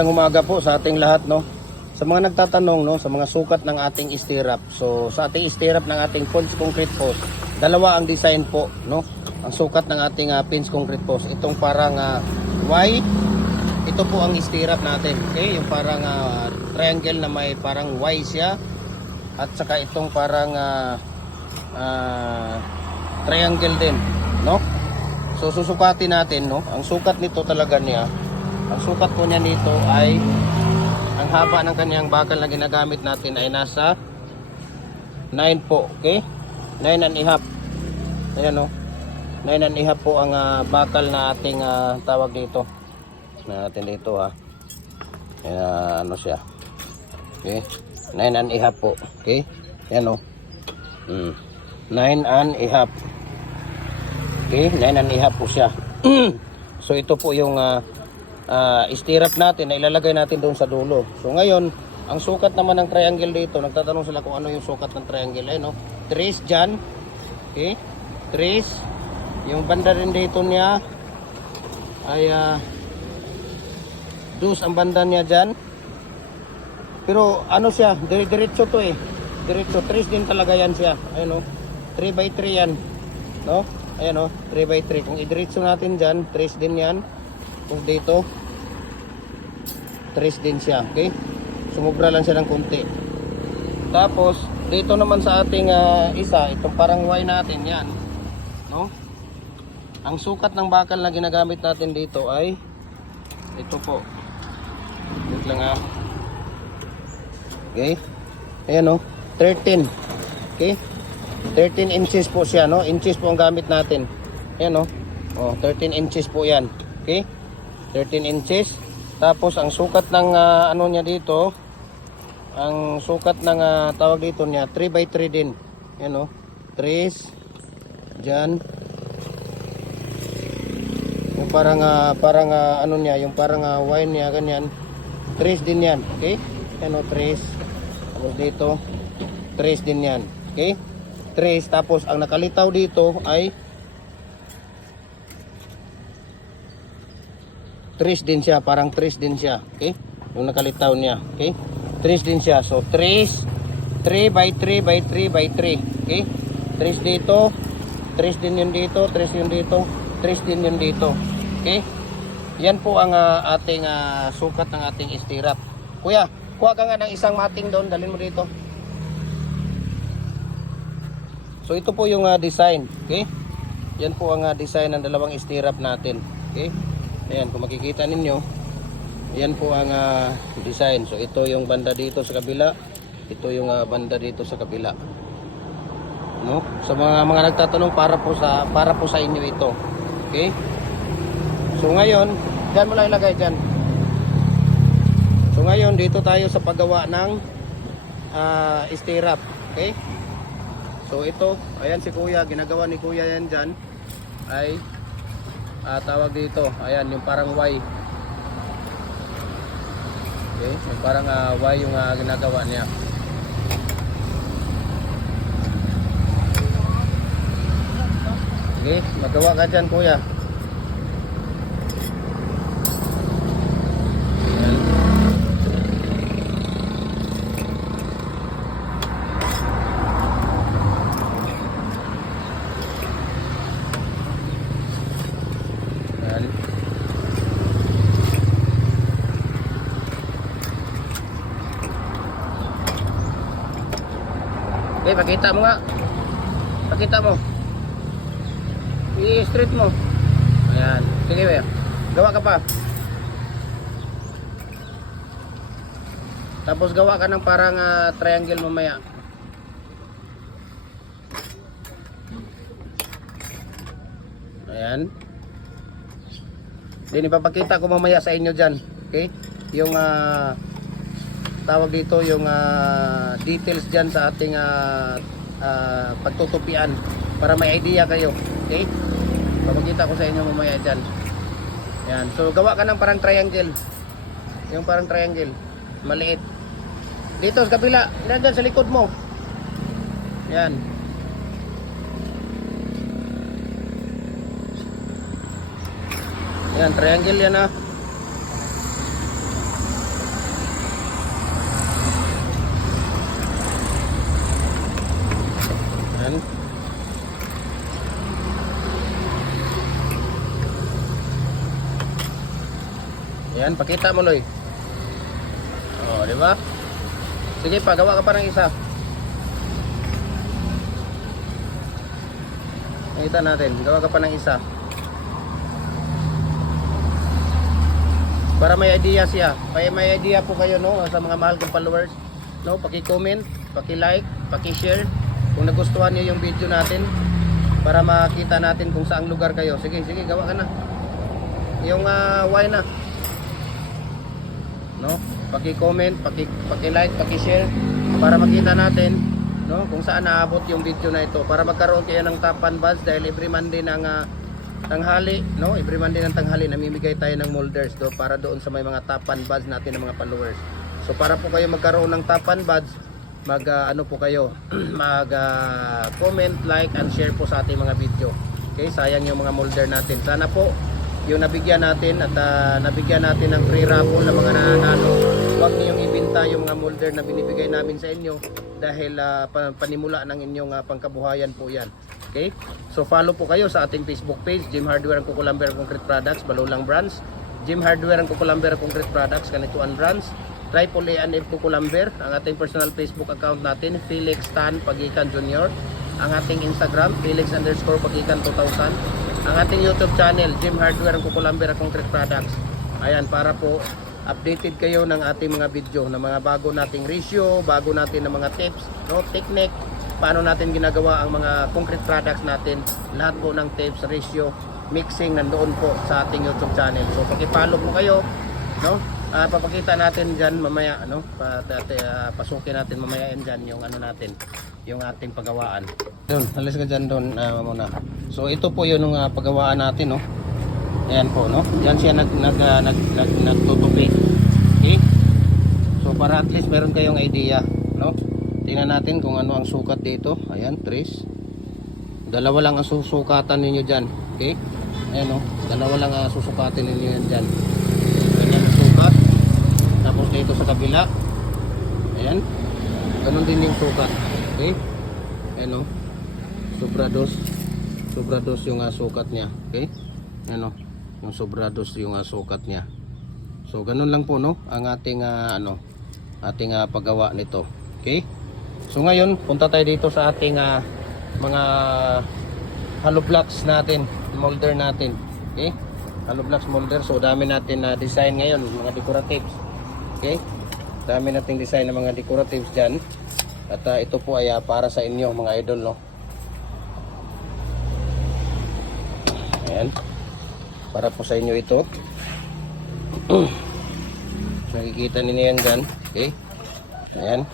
Umaga po sa ating lahat, no. Sa mga nagtatanong, no, sa mga sukat ng ating stirrup. So sa ating stirrup ng ating pins concrete post, dalawa ang design po, no. Ang sukat ng ating pins concrete post, itong parang Y, ito po ang stirrup natin. Okay, yung parang triangle na may parang Y siya, at saka itong parang triangle din, no. So susukatin natin, no. Ang sukat nito talaga niya, ang sukat po niya nito ay ang haba ng kanyang bakal na ginagamit natin ay nasa 9 po. Okay? 9 and a half. Ayan o. 9 and a half po ang bakal na ating tawag dito. Natin dito ha. Ayan, ano siya. Okay? 9 and a half po. Okay? Ayan o. 9 and a half. Okay? 9 and a half po siya. So ito po yung stirrup natin na ilalagay natin doon sa dulo. So ngayon, ang sukat naman ng triangle dito, nagtatanong sila kung ano yung sukat ng triangle. Ay, no? 3 dyan. Okay? 3. Yung banda rin dito niya ay 2 ang banda niya dyan. Pero ano siya, diretso to eh. Diretso, 3 din talaga yan siya. Ayun, no? 3 by 3 yan. No? Ayan, no? 3 by 3. Kung idiretso natin dyan, 3 din yan. Kung dito 3 din siya. Okay, sumubra lang siya ng konti. Tapos dito naman sa ating isa, itong parang Y natin yan, no. Ang sukat ng bakal na ginagamit natin dito ay ito po. Wait lang okay, ayan, no. 13. Okay, 13 inches po siya, no. Inches po ang gamit natin. Ayan, no. 13 inches po yan. Okay, 13 inches. Tapos ang sukat ng ano niya dito, ang sukat ng tawag dito niya 3 by 3 din. Yan, no. 3 diyan. Yung parang ano niya, yung parang wine niya ganyan. 3 din yan. Okay? Yan, no, 3. Tapos dito 3 din yan. Okay? 3. Tapos ang nakalitaw dito ay 3 din siya, parang 3 din siya. Okay? Yung nakalitaw niya. Okay? 3 din siya. So 3 by 3 by 3 by 3. Okay? 3 dito, 3 din yun dito, 3 yun dito, 3 din yun dito. Okay? Yan po ang ating sukat ng ating stirrup. Kuya, kuha ka nga ng isang mating doon, dalhin mo dito. So ito po yung design. Okay? Yan po ang design ng dalawang stirrup natin. Okay? Ayan, kung makikita ninyo, yan po ang design. So ito yung banda dito sa kabila, ito yung banda dito sa kabila, no? Sa mga nagtatanong, para po sa inyo ito. Okay? So ngayon, diyan mo lang ilagay diyan. So ngayon, dito tayo sa paggawa ng stirrup. Okay? So ito, ayan si Kuya, ginagawa ni Kuya yan diyan ay tawag dito, ayan, yung parang Y. Okay, yung parang Y yung ginagawa niya. Okay, magawa ka dyan, Kuya. Ayan. Okay, pakita mo nga. Pakita mo. I-straight mo. Ayan. Sige, kuya. Gawa ka pa. Tapos gawa ka ng parang triangle mamaya. Ayan. Then ipapakita ko mamaya sa inyo dyan. Okay? Yung tawag dito, yung details dyan sa ating pagtutupian, para may idea kayo. Okay? Papakita ko sa inyo mamaya dyan. Yan. So gawa ka ng parang triangle. Yung parang triangle maliit dito sa kabila, dyan sa likod mo. Yan. Yan, triangle yan Yan, pakita mo, Loy. Oh, di ba? Sige, pagawa ka pa ng isa. Nakita natin, gawa ka pa ng isa. Para may idea siya. May idea po kayo, no, sa mga mahal kong followers, no, paki-comment, paki-like, paki-share kung nagustuhan niyo yung video natin para makita natin kung saang lugar kayo. Sige, sige, gawa ka na. Yung why na. No? Paki-comment, paki-like, paki-share para makita natin, no, kung saan naabot yung video na ito para magkaroon kayo ng top 1 buds dahil every Monday ng tanghali, no? Every Monday ng tanghali namimigay tayo ng molders para doon sa may mga top 1 buds natin ng mga followers. So para po kayo magkaroon ng top 1 buds, ano po kayo, mag comment, like and share po sa ating mga video. Okay, sayang yung mga molder natin. Sana po yung nabigyan natin at nabigyan natin ng free raffle ng mga nananalo. Huwag niyong ibenta yung mga molder na binibigay namin sa inyo dahil panimula ng inyong pangkabuhayan po yan. Okay? So follow po kayo sa ating Facebook page, Jim Hardware and Kukulamber Concrete Products, Balulang Brands, Jim Hardware and Kukulamber Concrete Products, Kanituan Brands, Triple A and F Kukulamber, ang ating personal Facebook account natin, Felix Tan Pagikan Jr., ang ating Instagram, Felix_Pagikan 2000, ang ating YouTube channel, Jim Hardware and Kukulamber Concrete Products. Ayan, para po updated kayo ng ating mga video, ng mga bago nating ratio, bago natin ng mga tips, no, technique, paano natin ginagawa ang mga concrete products natin, lahat po ng tips, ratio, mixing nandoon po sa ating YouTube channel. So paki-follow po kayo, no? Papakita natin diyan mamaya, no? Pasukin natin mamaya diyan yung ano natin, yung ating pagawaan. Doon, alis ka diyan doon muna. So ito po yung pagawaan natin, no. Ayan po, no. Diyan siya nagtutupi. Okay? So para at least meron kayong idea, no. Tingnan natin kung ano ang sukat dito. Ayan, trace. Dalawa lang ang susukatan ninyo diyan, okay? Ayan, no. Dalawa lang ang susukatin ninyo yan diyan. Ganyan ang sukat. Tapos dito sa kabila. Ayan. Ganun din yung sukat. Okay? Ayan, no. Sobrados yung sukat niya. Okay? Ayan, no. Yung sobrados yung sukat niya. So ganun lang po, no, ang ating ating paggawa nito. Okay? So ngayon, punta tayo dito sa ating mga hollow blocks natin, molder natin. Okay? Hollow blocks molder. So dami natin na design ngayon, mga decoratives. Okay? Dami nating design ng mga decoratives diyan. At ito po ay para sa inyo mga idol, no. Ayan. Para po sa inyo ito. Nakikita niyo yan dyan. Okay. Ayan.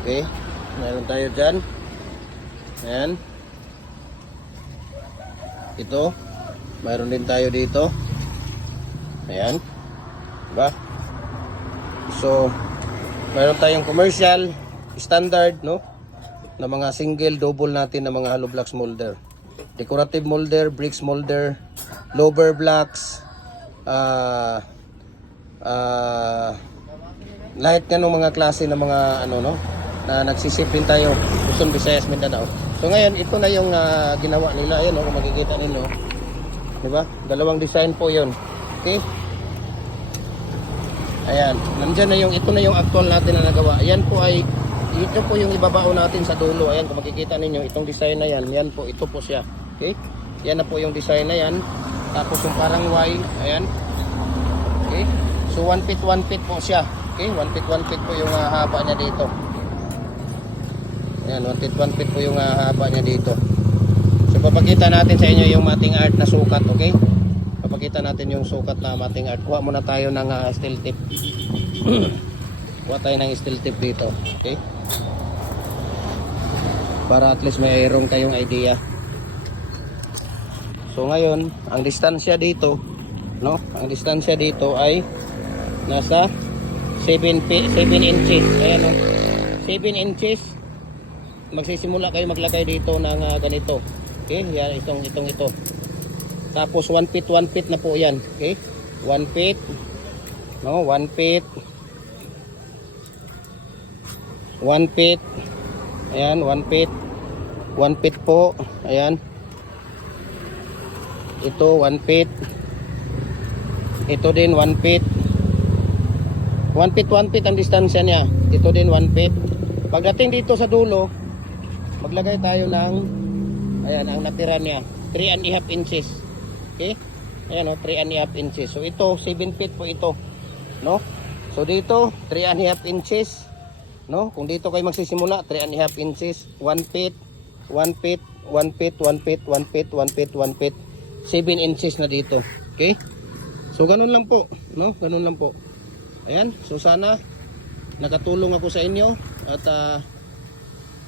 Okay. Meron tayo dyan. Ayan. Ito. Mayroon din tayo dito. Ayan. Diba? So, mayroon tayong commercial, standard, no, na mga single, double natin na mga hollow blocks molder. Decorative molder, bricks molder, lower blocks, lahat nga ng mga klase ng mga no, na nagsisipin tayo Luzon, Visayas, Mindanao. So ngayon, ito na yung ginawa nila. Ayan, no, kung makikita ninyo, diba? Dalawang design po yun. Okay? Ayan, nandyan na yung, ito na yung actual natin na nagawa. Ayan po ay, ito po yung ibabao natin sa dulo. Ayan, kung makikita ninyo, itong design na yan, yan po, ito po siya. Okay? Yan na po yung design na yan. Tapos yung parang Y, ayan. Okay? So 1 feet po siya. Okay? 1 feet po yung haba niya dito. Ayan, 1 feet po yung haba niya dito. So papakita natin sa inyo yung ating art na sukat, okay? Papakita natin yung sukat na ating art. Kuha muna tayo ng steel tip. Kuha tayo ng steel tip dito. Okay? Para at least mayroon kayong idea. So ngayon, ang distansya dito, no? Ang distansya dito ay nasa 7 inches. Ayan, no? 7 inches. Magsisimula kayo maglagay dito ng ganito. Okay? Yan, ito. Tapos 1 feet na po yan. Okay? 1 feet. No, 1 feet. 1 feet. Ayan, 1 feet. 1 feet po. Ayan. Ito 1 feet. Ito din 1 feet. 1 feet, 1 feet ang distansya niya. Ito din 1 feet. Pagdating dito sa dulo, maglagay tayo ng, ayan, ang natira niya, 3.5 inches. Okay? Ayan o, 3.5 inches. So ito, 7 feet po ito. No? So dito, 3.5 inches. No? Kung dito kayo magsisimula, 3.5 inches. 1 feet, 1 feet, 1 feet, 1 feet, 1 feet, 1 feet, 1 feet. 7 inches na dito. Okay? So ganun lang po. No? Ganun lang po. Ayan. So sana nakatulong ako sa inyo. At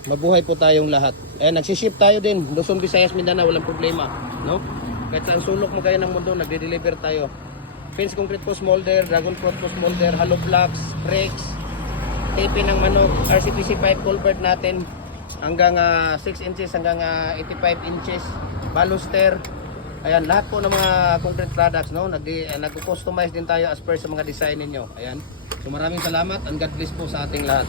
mabuhay po tayong lahat. Ayan, nagsiship tayo din. Luzon, Visayas, Mindanao, walang problema. No? Kahit saan sulok mo kayo ng mundo, nagde-deliver tayo. Fence concrete post molder, dragon fruit post molder, hollow blocks, bricks, tape ng manok, RCPC pipe culvert natin hanggang 6 inches hanggang 85 inches, baluster. Ayan, lahat po ng mga concrete products, no? Nagko-customize din tayo as per sa mga design ninyo. Ayan. So maraming salamat and God bless po sa ating lahat.